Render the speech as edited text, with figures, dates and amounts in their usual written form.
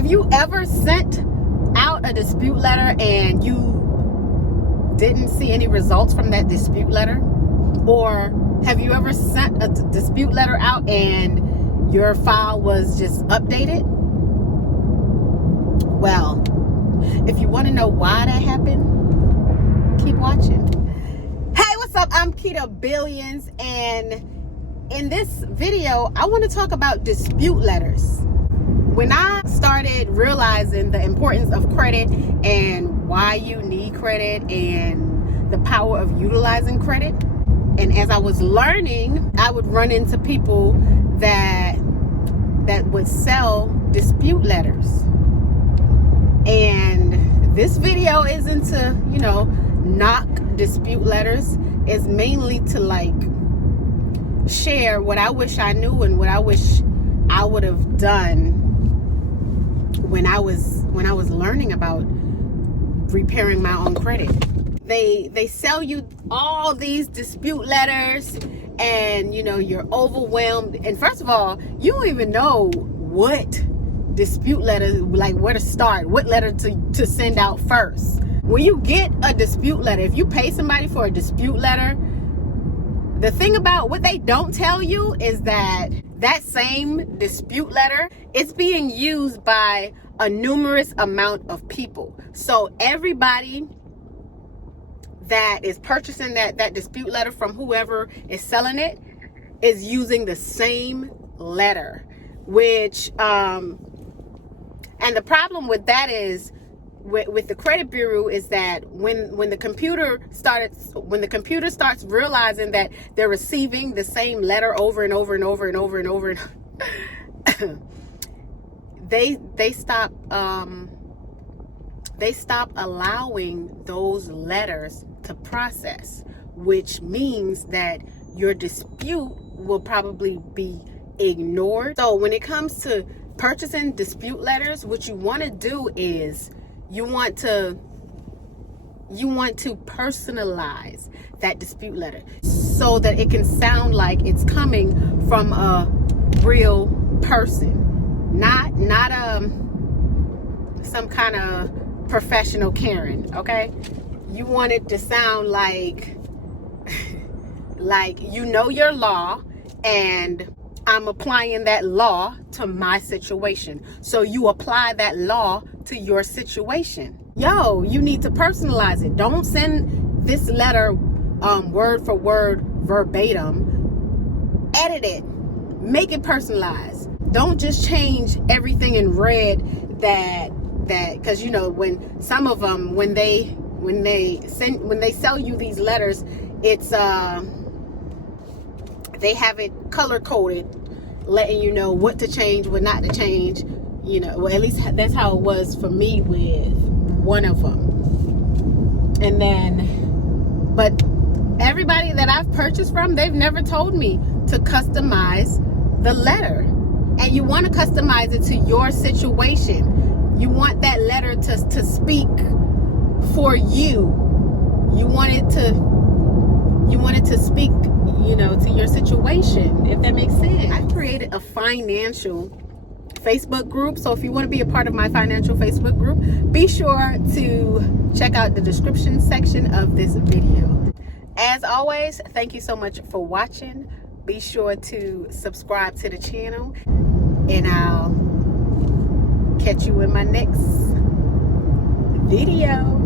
Have you ever sent out a dispute letter and you didn't see any results from that dispute letter? Or have you ever sent a dispute letter out and your file was just updated? Well, if you want to know why that happened, keep watching. Hey, what's up? I'm Keto Billions, and in this video, I want to talk about dispute letters. When I started realizing the importance of credit and why you need credit and the power of utilizing credit, and as I was learning, I would run into people that would sell dispute letters. And this video isn't to, knock dispute letters. It's mainly to share what I wish I knew and what I wish I would have done when I was learning about repairing my own credit. They sell you all these dispute letters, and you're overwhelmed. And first of all, you don't even know what dispute letter, where to start, what letter to send out first. When you get a dispute letter, if you pay somebody for a dispute letter, the thing about what they don't tell you is that same dispute letter, it's being used by a numerous amount of people. So everybody that is purchasing that dispute letter from whoever is selling it is using the same letter, which and the problem with that is with the credit bureau is that when the computer starts realizing that they're receiving the same letter over and over and over and over and over, they stop allowing those letters to process, which means that your dispute will probably be ignored. So when it comes to purchasing dispute letters, what you want to do is you want to personalize that dispute letter so that it can sound like it's coming from a real person, not some kind of professional Karen. Okay, you want it to sound like your law, and I'm applying that law to my situation. So you apply that law to your situation. You need to personalize it. Don't send this letter word for word verbatim. Edit it. Make it personalized. Don't just change everything in red that because when some of them when they sell you these letters, it's they have it color coded, letting you know what to change, what not to change. Well, at least that's how it was for me with one of them. And then, but everybody that I've purchased from, they've never told me to customize the letter. And you want to customize it to your situation. You want that letter to speak for you. You want it to speak, to your situation, if that makes sense. I created a financial Facebook group. So if you want to be a part of my financial Facebook group, be sure to check out the description section of this video. As always, thank you so much for watching. Be sure to subscribe to the channel, and I'll catch you in my next video.